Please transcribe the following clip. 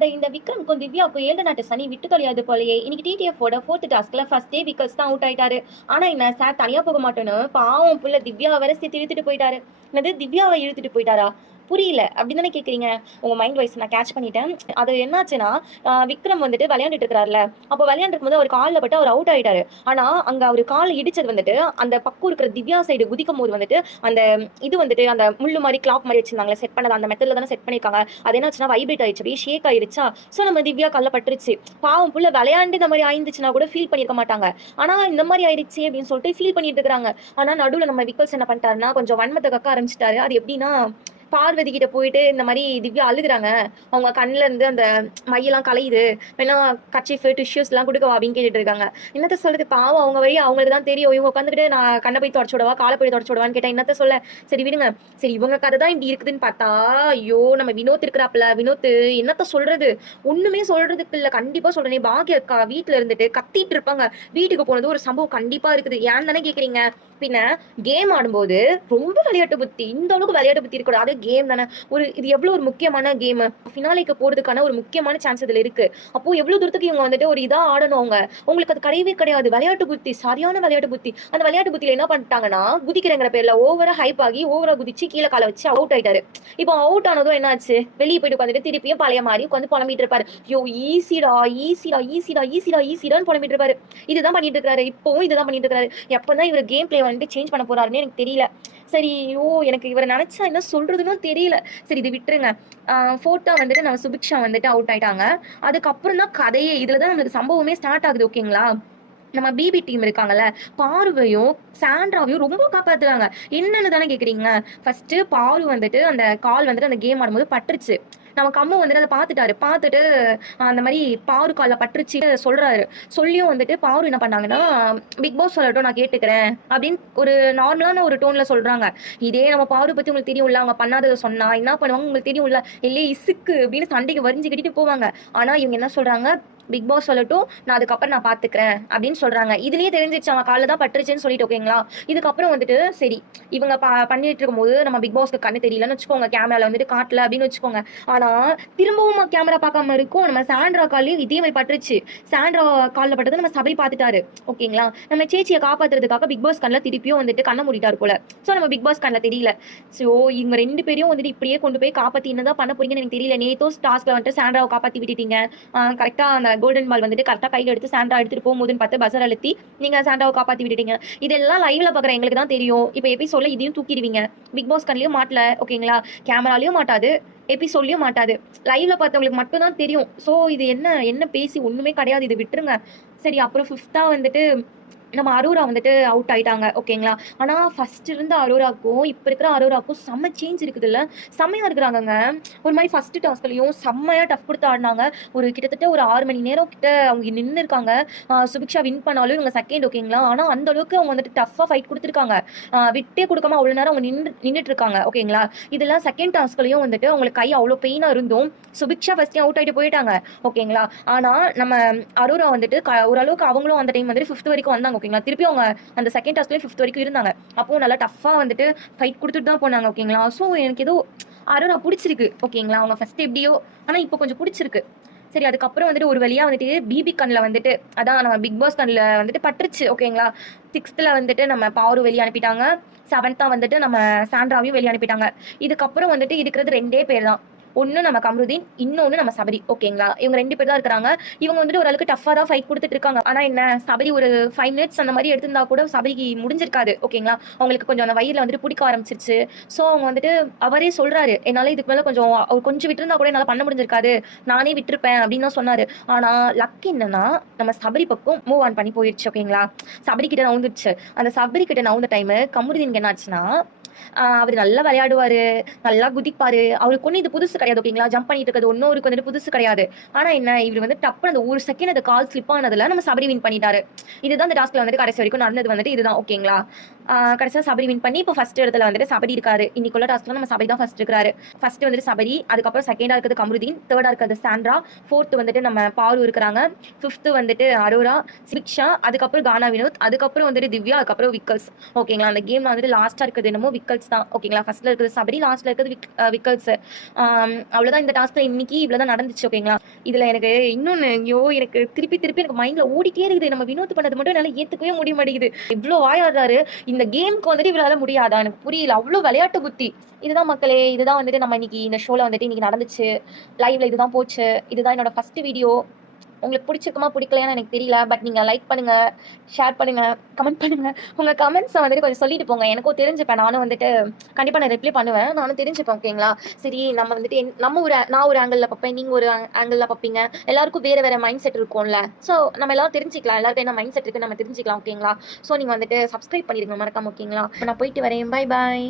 அட இந்த விக்ரம்க்கும் திவ்யாவுக்கும் 7 நாட்டு சனி விட்டு தொலையாது போலயே. இன்னைக்கு டிடிஎஃபோட 4th டாஸ்க்ல ஃபர்ஸ்ட் டே விக்கல்ஸ் தான் அவுட் ஆயிட்டாரு. ஆனா என்ன சார் தனியா போக மாட்டேன்னு பாவம் புள்ள திவ்யாவை வேற சேர்த்து இழுத்துட்டு போயிட்டாரு. என்னது திவ்யாவை இழுத்துட்டு போயிட்டாரா? புரியல அப்படின்னு தானே கேட்குறீங்க. உங்க மைண்ட் வாய்ஸ் நான் கேட்ச் பண்ணிட்டேன். அது என்னாச்சுன்னா விக்ரம் வந்துட்டு விளையாண்டுட்டு இருக்கிறாருல, அப்போ விளையாண்டுருக்கும் போது அவர் காலில் பட்டு அவர் அவுட் ஆயிட்டாரு. ஆனா அங்க அவர் கால் இடிச்சது வந்துட்டு அந்த பக்கம் இருக்கிற திவ்யா சைடு குதிக்கும் போது வந்துட்டு அந்த இது வந்துட்டு அந்த முள்ளு மாதிரி கிளாப் மாதிரி வச்சிருந்தாங்களே செட் பண்ணது அந்த மெத்தட்ல தானே செட் பண்ணிருக்காங்க. அது என்னாச்சுன்னா வைப்ரேட் ஆயிடுச்சு, ஷேக் ஆயிடுச்சா. ஸோ நம்ம திவ்யா கல்ல பட்டுருச்சு. பாவம் புள்ள விளையாண்டு இந்த மாதிரி ஆயிருந்துச்சுன்னா கூட ஃபீல் பண்ணியிருக்க மாட்டாங்க. ஆனா இந்த மாதிரி ஆயிடுச்சு அப்படின்னு சொல்லிட்டு ஃபீல் பண்ணிட்டு இருக்காங்க. ஆனா நடுவில் நம்ம விக்கல்ஸ் என்ன பண்ணிட்டாருன்னா கொஞ்சம் வன்மத்தை கக்க ஆரம்பிச்சிட்டாரு. அது எப்படின்னா பார்வதி கிட்ட போயிட்டு இந்த மாதிரி திவ்யா அழுகுறாங்க, அவங்க கண்ணுல இருந்து அந்த மையெல்லாம் கலையுது, வேணா கர்ச்சீஃப் டிஷ்யூஸ் எல்லாம் கொடுக்கவா அப்படின்னு கேட்டுட்டு இருக்காங்க. என்னத்த சொல்றது, பாவம் அவங்க வழி அவங்களுக்கு தான் தெரியும். இவங்க உட்காந்துக்கிட்டு நான் கண்ணை போய் தொடச்சு விடவா காலை போய் தொடச்சு விடவான்னு கேட்டா என்னத்த சொல்ல. சரி விடுங்க. சரி இவங்க கதை தான் இப்படி இருக்குதுன்னு பார்த்தா ஐயோ நம்ம வினோத் இருக்கிறாப்ல, வினோத் என்னத்த சொல்றது, ஒண்ணுமே சொல்றதுக்கு இல்ல. கண்டிப்பா சொல்றேன், பாக்கிய அக்கா வீட்டுல இருந்துட்டு கத்திட்டு இருப்பாங்க. வீட்டுக்கு போனது ஒரு சம்பவம் கண்டிப்பா இருக்குது. ஏன்னு தானே கேக்குறீங்க. பின்ன கேம் ஆடும்போது ரொம்ப விளையாட்டு புத்தி, இந்த அளவுக்கு விளையாட்டு புத்தி இருக்கக்கூடாது. கேம் தானே, இது எவ்வளவு ஒரு முக்கியமான கேம், ஃபினாலேக்கு போறதுக்கான ஒரு முக்கியமான சான்ஸ் இதுல இருக்கு. அப்போ எவ்வளவு தூரத்துக்கு இவங்க வந்துட்டு ஒரு இதா ஆடணும். அவங்க உங்களுக்கு அது கிடையவே கிடையாது. விளையாட்டு புத்தி, சரியான விளையாட்டு புத்தி. அந்த விளையாட்டு புத்தியில என்ன பண்ணிட்டாங்கன்னா குதிக்கிறங்கிற பேர்ல ஓவரா ஹைப் ஆகி ஓவரா குதிச்சு கீழே கால வச்சு அவுட் ஆயிட்டாரு. இப்போ அவுட் ஆனதும் என்னாச்சு, வெளியே போயிட்டு உட்காந்துட்டு திருப்பியும் பழைய மாதிரி உட்காந்து புலம்பிட்டு இருப்பாரு. ஐயோ ஈஸிடா ஈஸிடா ஈஸிடா ஈஸிடா ஈஸிடான்னு புலம்பிட்டு இருப்பாரு. இதுதான் பண்ணிட்டு இருக்காரு, இப்பவும் இதுதான் பண்ணிட்டு இருக்காரு. எப்பதான் இவர் கேம் பிளே வந்துட்டு சேஞ்ச் பண்ண போறாருன்னு எனக்கு தெரியல. சரி ஓ எனக்கு இவரை நினைச்சா என்ன சொல்றதுன்னு தெரியல. சரி இது விட்டுருங்க. போட்டோ வந்துட்டு நம்ம சுபிக்ஷா வந்துட்டு அவுட் ஆயிட்டாங்க. அதுக்கப்புறம் தான் கதையே, இதுலதான் நமக்கு சம்பவமே ஸ்டார்ட் ஆகுது. ஓகேங்களா. நம்ம பிபி டீம் இருக்காங்கல்ல, பார்வையும் சாண்ட்ராவையும் ரொம்ப காப்பாத்துறாங்க. என்னன்னு தானே கேக்குறீங்க. ஃபர்ஸ்ட் பாரு வந்துட்டு அந்த கால் வந்துட்டு அந்த கேம் ஆடும்போது பட்டுருச்சு. நம்ம கம்மு வந்துட்டு அதை பார்த்துட்டு அந்த மாதிரி பாரு கால பட்டுருச்சு சொல்றாரு. சொல்லியும் வந்துட்டு பாரு என்ன பண்ணாங்கன்னா பிக் பாஸ் சொல்லட்டும் நான் கேட்டுக்கிறேன் அப்படின்னு ஒரு நார்மலான ஒரு டோன்ல சொல்றாங்க. இதே நம்ம பாரு பத்தி உங்களுக்கு தெரியும்ல, அவங்க பண்ணாததை சொன்னா என்ன பண்ணுவாங்க உங்களுக்கு தெரியும்ல, இல்லையே இசுக்கு அப்படின்னு சண்டைக்கு வரிஞ்சு கட்டிட்டு போவாங்க. ஆனா இவங்க என்ன சொல்றாங்க, பிக் பாஸ் சொல்லட்டும் நான் அதுக்கப்புறம் நான் பாத்துக்கிறேன் அப்படின்னு சொல்றாங்க. இதுலயே தெரிஞ்சிருச்சு அவங்க காலில் தான் பட்டுருச்சுன்னு சொல்லிட்டு. ஓகேங்களா. இதுக்கப்புறம் வந்துட்டு சரி இவங்க பண்ணிட்டு இருக்கும்போது நம்ம பிக் பாஸ்க்கு கண்ணு தெரியலன்னு வச்சுக்கோங்க, கேமரால வந்துட்டு காட்டல அப்படின்னு வச்சுக்கோங்க. ஆனா திரும்பவும் கேமரா பார்க்காம இருக்கும். நம்ம சாண்ட்ரா காலையும் இதே மாதிரி பட்டுருச்சு. சாண்ட்ரா காலில் பட்டது நம்ம சபரி பார்த்துட்டாரு. ஓகேங்களா. நம்ம சேச்சியை காப்பாத்துறதுக்காக பிக் பாஸ் கண்ணில் திருப்பியும் வந்துட்டு கண்ண மூடிட்டாரு போல. ஸோ நம்ம பிக் பாஸ் கண்ணில் தெரியல. ஸோ இவங்க 2 பேரையும் வந்துட்டு இப்படியே கொண்டு போய் காப்பாத்தி என்னதான் பண்ண போறீங்கன்னு எனக்கு தெரியல. நேத்தோ டாஸ்க்ல வந்துட்டு சாண்ட்ராவை காப்பாத்தி விட்டுட்டீங்க. கரெக்டா அந்த கோல்டன் பால் வந்துட்டு கரெக்டா கையில எடுத்து சாண்டா எடுத்துட்டு போகும்போதுன்னு பார்த்து பசர் அழுத்தி நீங்க சாண்டாவை காப்பாத்தி விட்டுட்டீங்க. இதெல்லாம் லைவ்ல பாக்குற எங்களுக்கு தான் தெரியும். இப்போ எபிசோட்ல இதையும் தூக்கிடுவீங்க. பிக் பாஸ் கண்ணிலையும் மாட்டல. ஓகேங்களா. கேமராலையும் மாட்டாது, எபிசோட்லயும் மாட்டாது, லைவ்ல பார்த்தவங்களுக்கு மட்டும் தான் தெரியும். ஸோ இது என்ன பேசி ஒண்ணுமே கிடையாது. இது விட்டுருங்க. சரி அப்புறம் 5th வந்துட்டு நம்ம அரோரா வந்துட்டு அவுட் ஆயிட்டாங்க. ஓகேங்களா. ஆனா ஃபர்ஸ்ட் இருந்த அரோராக்கும் இப்ப இருக்கிற அரோராக்கும் செம்ம சேஞ்ச் இருக்குதுல்ல, செம்மையா இருக்கிறாங்கங்க. ஒரு மாதிரி ஃபர்ஸ்ட் டாஸ்க்லயும் செம்மையா டஃப் கொடுத்து ஆடினாங்க. ஒரு கிட்டத்தட்ட ஒரு 6 மணி நேரம் கிட்ட அவங்க நின்று இருக்காங்க. சுபிக்ஷா வின் பண்ணாலும் இவங்க செகண்ட். ஓகேங்களா. ஆனா அந்த அளவுக்கு அவங்க வந்துட்டு டஃபா ஃபைட் கொடுத்துருக்காங்க. விட்டே கொடுக்காம அவ்வளவு நேரம் அவங்க நின்றுட்டு இருக்காங்க. ஓகேங்களா. இதெல்லாம் செகண்ட் டாஸ்க்லயும் வந்துட்டு அவங்களுக்கு கை அவ்வளவு பெயினா இருந்தும் சுபிக்ஷா ஃபர்ஸ்ட் அவுட் ஆயிட்டு போயிட்டாங்க. ஓகேங்களா. ஆனா நம்ம அரோரா வந்துட்டு ஓரளவுக்கு அவங்களும் அந்த டைம் வந்துட்டு 5th வரைக்கும் வந்தாங்க. ஓகேங்களா. திருப்பி அவங்க அந்த செகண்ட் டாஸ்க்லயே 5th வரைக்கும் இருந்தாங்க. அப்போ நல்லா டஃபா வந்துட்டு ஃபைட் கொடுத்துட்டு தான் போனாங்க. ஓகேங்களா. ஸோ எனக்கு ஏதோ அரோரா பிடிச்சிருக்கு. ஓகேங்களா. அவங்க ஃபர்ஸ்ட் எப்படியோ ஆனா இப்போ கொஞ்சம் பிடிச்சிருக்கு. சரி அதுக்கப்புறம் வந்துட்டு ஒரு வழியா வந்துட்டு பிபி கண்ணில் வந்துட்டு அதான் நம்ம பிக் பாஸ் கண்ணில் வந்துட்டு பட்டுருச்சு. ஓகேங்களா. 6th வந்துட்டு நம்ம பாரு வெளியே அனுப்பிட்டாங்க. 7th வந்துட்டு நம்ம சாண்ட்ராவையும் வெளியே அனுப்பிட்டாங்க. இதுக்கப்புறம் வந்துட்டு இருக்கிறது 2 பேர் தான். ஒன்னு நம்ம கம்ருதீன், இன்னொன்னு நம்ம சபரி. ஓகேங்களா. இவங்க 2 பேர் தான் இருக்கிறாங்க. இவங்க வந்துட்டு ஓரளவுக்கு டஃபா தான் ஃபைட் கொடுத்துட்டு இருக்காங்க. ஆனா என்ன சபரி ஒரு 5 மினிட்ஸ் அந்த மாதிரி எடுத்திருந்தா கூட சபரிக்கு முடிஞ்சிருக்காது. ஓகேங்களா. அவங்களுக்கு கொஞ்சம் அந்த வயிறுல வந்துட்டு பிடிக்க ஆரம்பிச்சிருச்சு. ஸோ அவங்க வந்துட்டு அவரே சொல்றாரு என்னால இதுக்கு மேல கொஞ்சம் விட்டுருந்தா கூட என்னால பண்ண முடிஞ்சிருக்காது, நானே விட்டுருப்பேன் அப்படின்னு தான் சொன்னாரு. ஆனா லக் என்னன்னா நம்ம சபரி பக்கம் மூவ் ஆன் பண்ணி போயிடுச்சு. ஓகேங்களா. சபரி கிட்ட நவுந்துச்சு. அந்த சபரி கிட்ட நவுந்த டைம் கமருதீனுக்கு என்ன ஆச்சுன்னா அவர் நல்லா விளையாடுவாரு, நல்லா குதிப்பாரு. அவருக்கு ஒன்றும் இது புதுசு கிடையாது. ஓகேங்களா. ஜம்ப் பண்ணிட்டு இருக்கிறது ஒன்றும் அவருக்கு வந்துட்டு புதுசு கிடையாது. ஆனா என்ன இவர் வந்து டப்பு அந்த ஒரு செகண்ட் அந்த கால் ஸ்லிப் ஆனதுல நம்ம சபரி வின் பண்ணிட்டாரு. இதுதான் அந்த டாஸ்க்ல வந்துட்டு கடைசி வரைக்கும் நடந்தது வந்துட்டு இதுதான். ஓகேங்களா. கடைசியாக சபரி வின் பண்ணி இப்போ ஃபர்ஸ்ட் இடத்துல வந்துட்டு சபரி இருக்காரு. இன்னைக்குள்ள டாஸ்க்ல நம்ம சபரி தான் ஃபர்ஸ்ட் இருக்காரு. ஃபர்ஸ்ட் வந்துட்டு சபரி, அதுக்கப்புறம் செகண்டா இருக்கிறது கமருதீன், தேர்டா இருக்கிறது சாண்ட்ரா, ஃபோர்த் வந்துட்டு நம்ம பாரு இருக்கிறாங்க, ஃபிஃப்த் வந்துட்டு அரோரா, சிக்ஷா, அதுக்கப்புறம் கானா வினோத், அதுக்கப்புறம் வந்துட்டு திவ்யா, அதுக்கப்புறம் விக்கல்ஸ். ஓகேங்களா, அந்த கேம்ல வந்துட்டு லாஸ்டா இருக்கிறது என்னமோ விக்கல்ஸ் தான். ஓகேங்களா, ஃபர்ஸ்ட்ல இருக்கிறது சபரி, லாஸ்ட்ல இருக்கிறது விக்கல்ஸ். அவ்வளவுதான் இந்த டாஸ்க்ல இன்னைக்கு இவ்வளவுதான் நடந்துச்சு. ஓகேங்களா, இதுல எனக்கு இன்னொன்னு, ஐயோ எனக்கு திருப்பி திருப்பி எனக்கு மைண்ட்ல ஓடிட்டே இருக்குது. நம்ம வினோத் பண்ணது மட்டும் என்னால ஏத்துக்கவே முடிய மாட்டேங்குது. இவ்வளவு வாயாடுறாரு, இந்த கேமுக்கு வந்துட்டு இவரால முடியாதா? எனக்கு புரியல. அவ்வளவு விளையாட்டு புத்தி. இதுதான் மக்களே, இதுதான் வந்துட்டு நம்ம இன்னைக்கு இந்த ஷோல வந்துட்டு இன்னைக்கு நடந்துச்சு. லைவ்ல இதுதான் போச்சு. இதுதான் என்னோட ஃபர்ஸ்ட் வீடியோ. உங்களுக்கு பிடிச்சிருக்குமா பிடிக்கலையான்னு எனக்கு தெரியல. பட் நீங்க லைக் பண்ணுங்க, ஷேர் பண்ணுங்க, கமெண்ட் பண்ணுங்க. உங்க கமெண்ட்ஸை வந்துட்டு கொஞ்சம் சொல்லிட்டு போங்க. எனக்கும் தெரிஞ்சுப்பேன். நானும் வந்துட்டு கண்டிப்பா நான் ரிப்ளை பண்ணுவேன். நானும் தெரிஞ்சுப்பேன். ஓகேங்களா, சரி நம்ம வந்துட்டு நம்ம ஒரு நான் ஒரு ஆங்கிள் பார்ப்பேன், நீங்க ஒரு ஆங்கிள் பார்ப்பீங்க. எல்லாருக்கும் வேற வேற மைண்ட் செட் இருக்கும்ல. ஸோ நம்ம எல்லாரும் தெரிஞ்சுக்கலாம், எல்லாருக்கும் என்ன மைண்ட் செட் இருக்கு நம்ம தெரிஞ்சுக்கலாம். ஓகேங்களா, ஸோ நீங்க வந்துட்டு சப்ஸ்கிரைப் பண்ணிருங்க மறக்காம. ஓகேங்களா, நான் போயிட்டு வரேன். Bye bye.